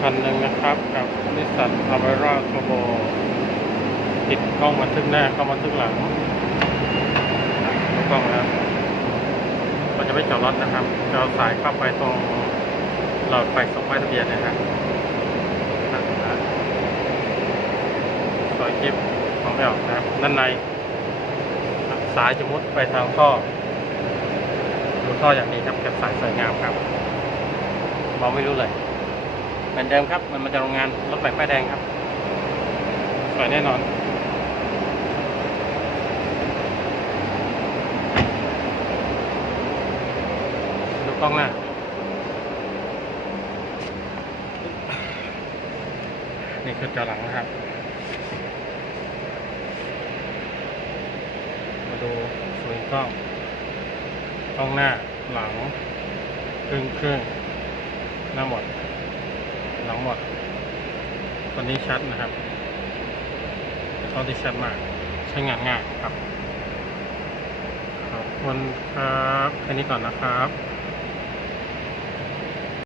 คันหนึ่งนะครับ กับนิสสันอ v เ r ราโ u โบติดกล้องบันทึกหน้ากล้องบันทึกหลังดูกล้องนะครับเราจะไม่จอดรถนะครับจะเอาสายเข้าไปตรงหลอดไฟส่งป้ายทะเบียนนะครับซอยคลิปของไม่ออกนะครับด้านใน สายจะมุดไปทางท่อดูท่ออย่างนี้ครับเก็บสายสวยงามครับมองไม่รู้เลย เหมือนเดิมครับ มันมาจากโรงงานรถไฟป้ายแดงครับสวยแน่นอนดูกล้องหน้านี่คือจอหลังนะครับ มาดูสวนกล้องกล้องหน้าหลัง ครึ่งครึ่งหน้าหมด ทั้งหมดตัวนี้ชัดนะครับเป็นตองที่ชัดมาก ใช้งานง่ายครับขอบคุณครับแค่นี้ก่อนนะครับ